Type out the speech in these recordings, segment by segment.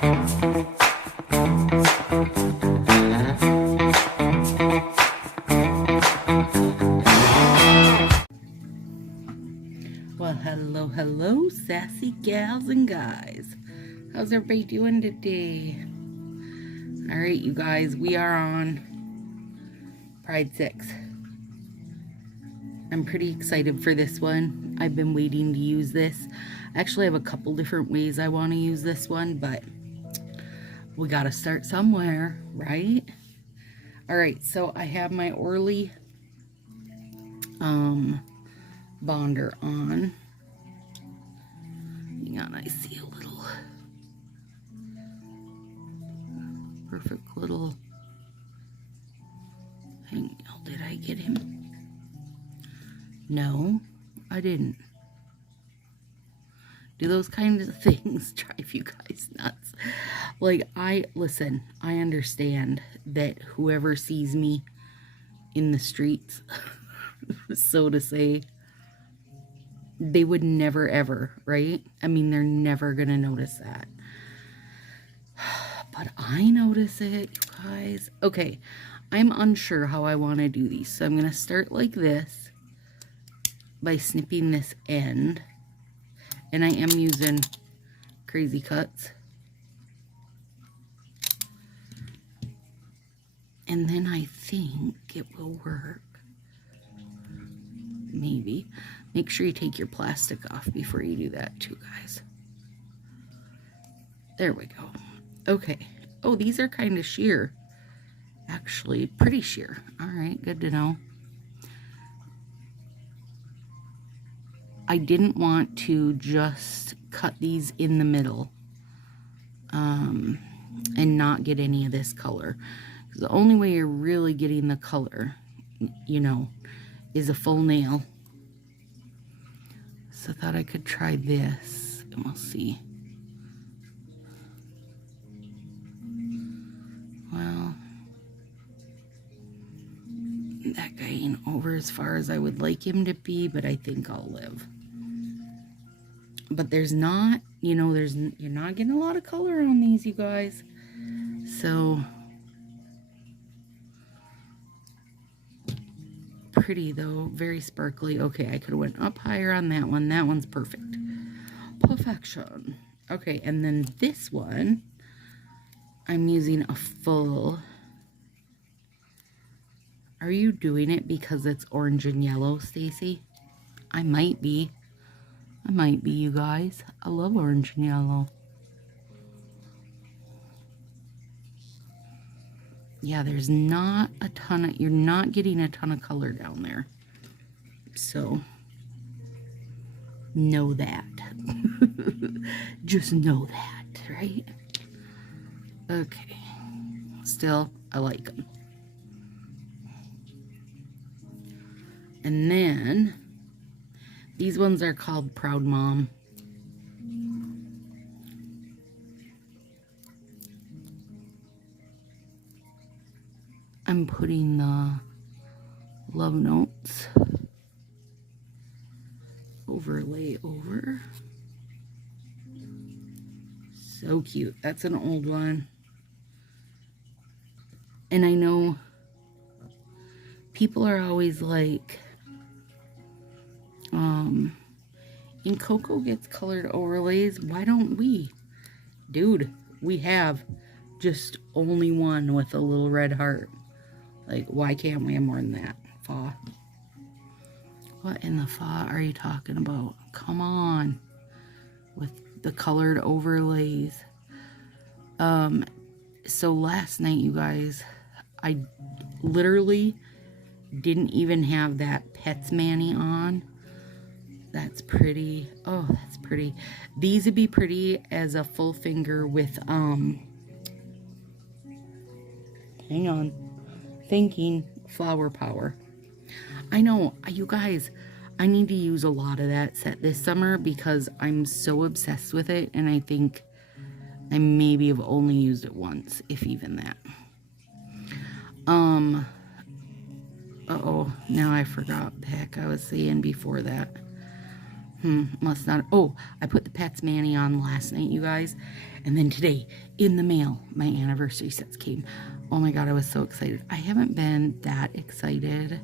Well, hello, sassy gals and guys. How's everybody doing today? All right, you guys, we are on Pride 6. I'm pretty excited for this one. I've been waiting to use this. I actually have a couple different ways I want to use this one, but we got to start somewhere, right? All right, so I have my Orly bonder on. Hang on, I see a little perfect little hang. Oh, did I get him? No, I didn't. Do those kinds of things drive you guys nuts? Like, listen, I understand that whoever sees me in the streets, so to say, they would never ever, right? I mean, they're never gonna notice that. But I notice it, you guys. Okay, I'm unsure how I want to do these. So I'm gonna start like this by snipping this end. And I am using crazy cuts. And then I think it will work. Maybe. Make sure you take your plastic off before you do that too, guys. There we go. Okay. Oh, these are kind of sheer. Actually, pretty sheer. All right, good to know. I didn't want to just cut these in the middle and not get any of this color. Because the only way you're really getting the color, you know, is a full nail. So I thought I could try this and we'll see. Well, that guy ain't over as far as I would like him to be, but I think I'll live. But there's not, you know, you're not getting a lot of color on these, you guys. So pretty though, very sparkly. Okay, I could have went up higher on that one. That one's perfect. Perfection. Okay, and then this one, I'm using a full. Are you doing it because it's orange and yellow, Stacy? I might be. I might be, you guys. I love orange and yellow. Yeah, there's not a ton of, you're not getting a ton of color down there. So, know that. Just know that, right? Okay. Still, I like them. And then, these ones are called Proud Mom. I'm putting the love notes overlay over. So cute. That's an old one. And I know people are always like, and Coco gets colored overlays. Why don't we? Dude, we have just only one with a little red heart. Like, why can't we have more than that? Fa. What in the fa are you talking about? Come on. With the colored overlays. So last night, you guys, I literally didn't even have that Pets Manny on. That's pretty. Oh, that's pretty. These would be pretty as a full finger with, hang on. Thinking Flower Power. I know, you guys, I need to use a lot of that set this summer because I'm so obsessed with it, and I think I maybe have only used it once, if even that. Uh-oh, now I forgot the heck I was saying before that. Must not. Oh, I put the Pets Manny on last night, you guys. And then today, in the mail, my anniversary sets came. Oh my God, I was so excited. I haven't been that excited,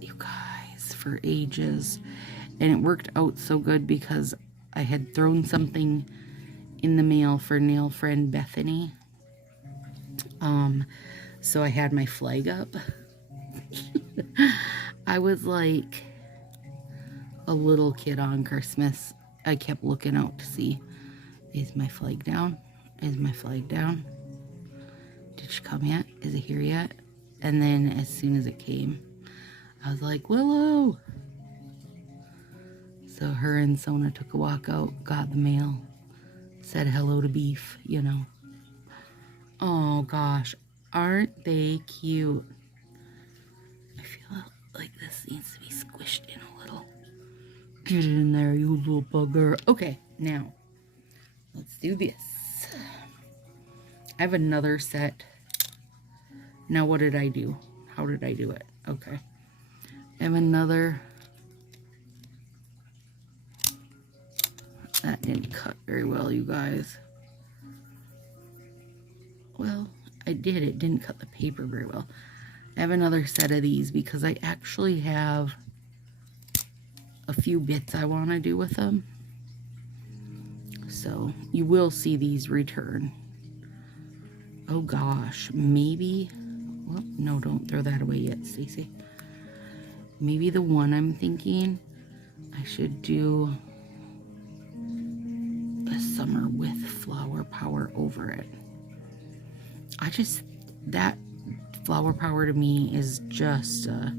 you guys, for ages. And it worked out so good because I had thrown something in the mail for nail friend Bethany. So I had my flag up. I was like a little kid on Christmas. I kept looking out to see, is my flag down? Is my flag down? Did she come yet? Is it here yet? And then as soon as it came, I was like, Willow. So her and Sona took a walk out, got the mail, said hello to Beef, you know. Oh gosh, aren't they cute? I feel like this needs to be squished in a little. Get in there, you little bugger. Okay, now, let's do this. I have another set. Now, what did I do? How did I do it? Okay. I have another. That didn't cut very well, you guys. Well, I did. It didn't cut the paper very well. I have another set of these because I actually have a few bits I want to do with them. So you will see these return. Oh gosh, maybe. Well, no, don't throw that away yet, Stacy. Maybe the one I'm thinking I should do a summer with flower power over it. That flower power to me is just a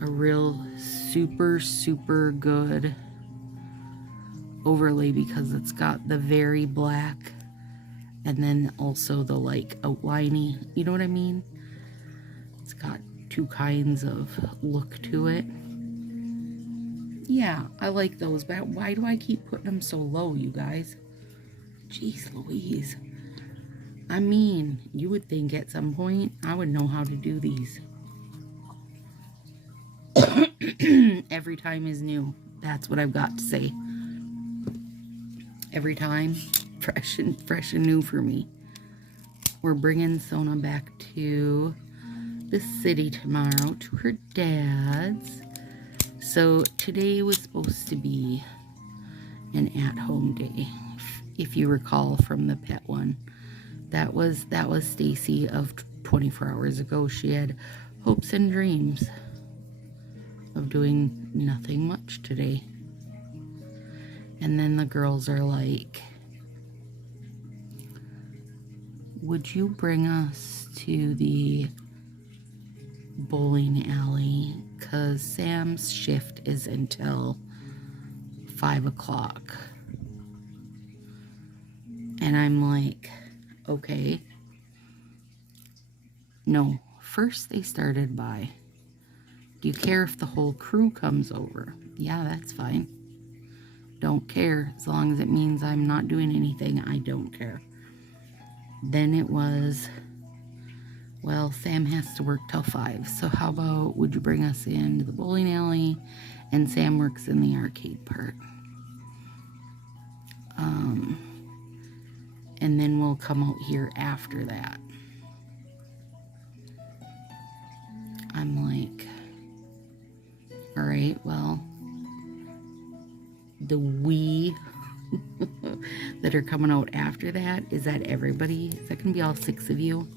real super good overlay because it's got the very black and then also the like outliney, you know what I mean? It's got two kinds of look to it. Yeah, I like those, but why do I keep putting them so low, you guys? Jeez Louise. I mean, you would think at some point I would know how to do these. Every time is new. That's what I've got to say. Every time, fresh and new for me. We're bringing Sona back to the city tomorrow to her dad's. So today was supposed to be an at-home day, if you recall from the pet one. That was Stacy of 24 hours ago. She had hopes and dreams of doing nothing much today. And then the girls are like, would you bring us to the bowling alley? Because Sam's shift is until 5 o'clock. And I'm like, okay. No, first they started by, do you care if the whole crew comes over? Yeah, that's fine. Don't care. As long as it means I'm not doing anything, I don't care. Then it was, well, Sam has to work till 5. So how about, would you bring us into the bowling alley? And Sam works in the arcade part. And then we'll come out here after that. I'm like, all right, well, the we that are coming out after that, is that everybody? Is that going to be all 6 of you?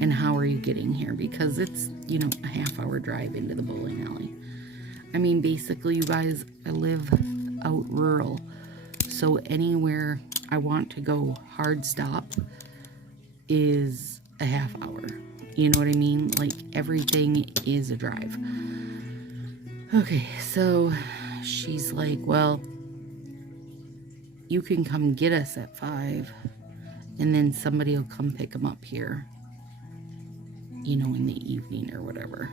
And how are you getting here? Because it's, you know, a half-hour drive into the bowling alley. I mean, basically, you guys, I live out rural. So anywhere I want to go hard stop is a half hour. You know what I mean? Like, everything is a drive. Okay, so she's like, well, you can come get us at 5, and then somebody will come pick them up here, you know, in the evening or whatever.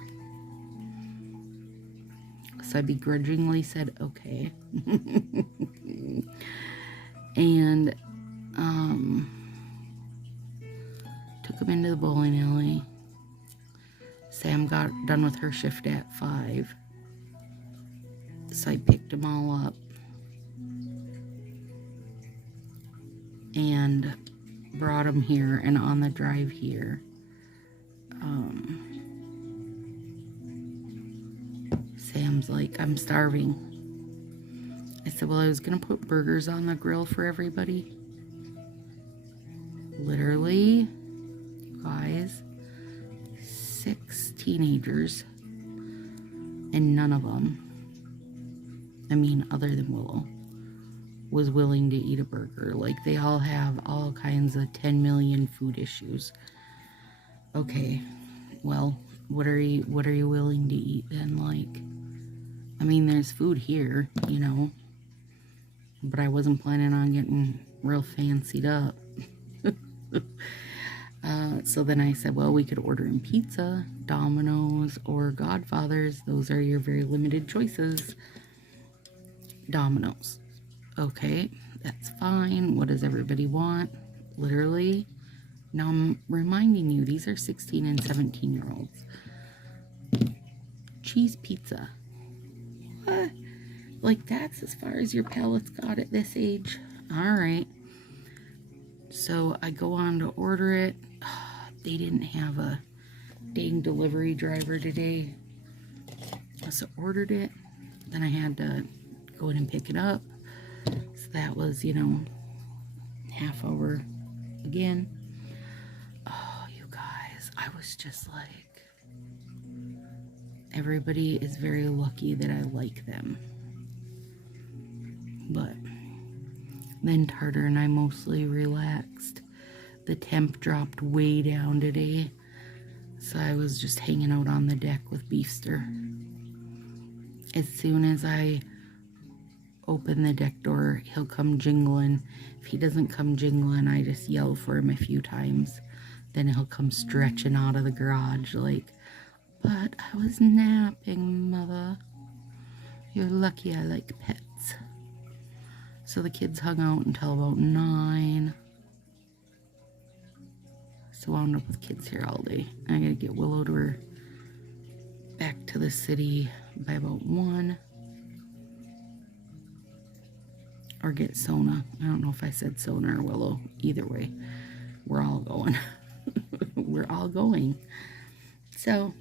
So I begrudgingly said, okay. And, took them into the bowling alley. Sam got done with her shift at 5. So So I picked them all up and brought them here, and on the drive here, Sam's like, I'm starving. I said, well, I was gonna put burgers on the grill for everybody. Literally, guys, 6 teenagers, and none of them, I mean, other than Willow, was willing to eat a burger. Like, they all have all kinds of 10 million food issues. Okay, well, what are you willing to eat then? Like, I mean, there's food here, you know, but I wasn't planning on getting real fancied up. So then I said, well, we could order in pizza, Domino's, or Godfather's. Those are your very limited choices. Domino's. Okay, that's fine. What does everybody want? Literally. Now I'm reminding you, these are 16 and 17-year-olds. Cheese pizza. What? Like, that's as far as your palate's got at this age? Alright. So I go on to order it. They didn't have a dang delivery driver today. So ordered it. Then I had to go in and pick it up. So that was, you know, half hour again. Oh, you guys, I was just like, everybody is very lucky that I like them. But then Tartar and I mostly relaxed. The temp dropped way down today, so I was just hanging out on the deck with Beefster. As soon as I open the deck door, he'll come jingling. If he doesn't come jingling, I just yell for him a few times. Then he'll come stretching out of the garage like, but I was napping, mother. You're lucky I like pets. So the kids hung out until about 9. So I wound up with kids here all day. I gotta get Willow to her back to the city by about 1. Or get Sona. I don't know if I said Sona or Willow. Either way, we're all going. We're all going. So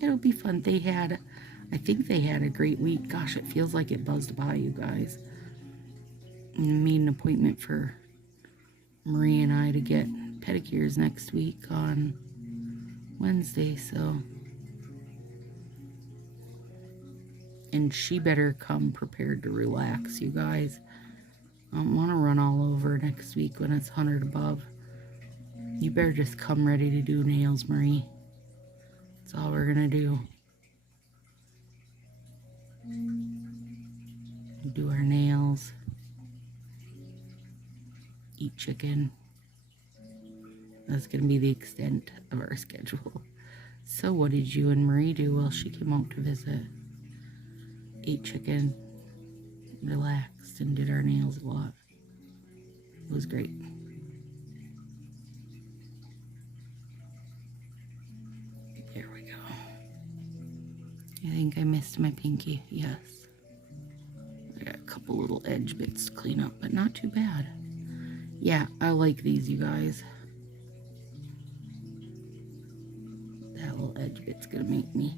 it'll be fun. I think they had a great week. Gosh, it feels like it buzzed by, you guys. And made an appointment for Marie and I to get pedicures next week on Wednesday, so. And she better come prepared to relax, you guys. I don't want to run all over next week when it's 100 above. You better just come ready to do nails, Marie. That's all we're gonna do. Do our nails. Eat chicken. That's gonna be the extent of our schedule. So what did you and Marie do while she came out to visit? Ate chicken, relaxed, and did our nails a lot. It was great. There we go. I think I missed my pinky. Yes. I got a couple little edge bits to clean up, but not too bad. Yeah, I like these, you guys. That little edge bit's gonna make me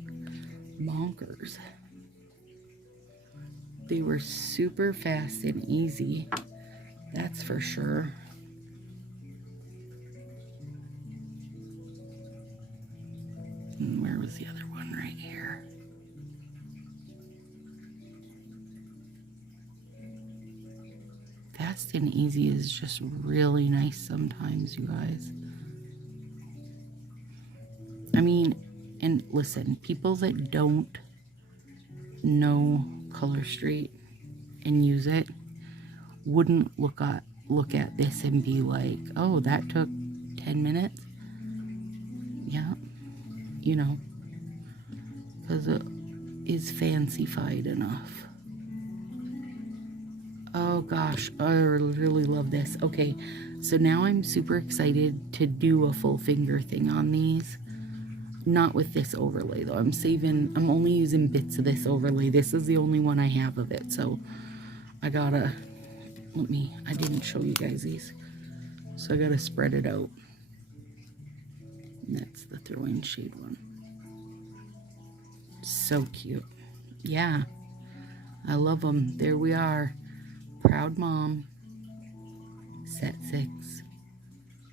bonkers. They were super fast and easy, that's for sure. And where was the other one? Right here. Fast and easy is just really nice sometimes, you guys. I mean, and listen, people that don't know Color Street and use it wouldn't look at this and be like, oh, that took 10 minutes. Yeah, you know, because it is fancified enough. Oh gosh, I really love this. Okay, so now I'm super excited to do a full finger thing on these. Not with this overlay though. I'm only using bits of this overlay. This is the only one I have of it. So I gotta, I didn't show you guys these. So I gotta spread it out. And that's the throwing shade one. So cute. Yeah, I love them. There we are. Proud mom. Set 6.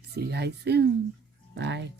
See you guys soon. Bye.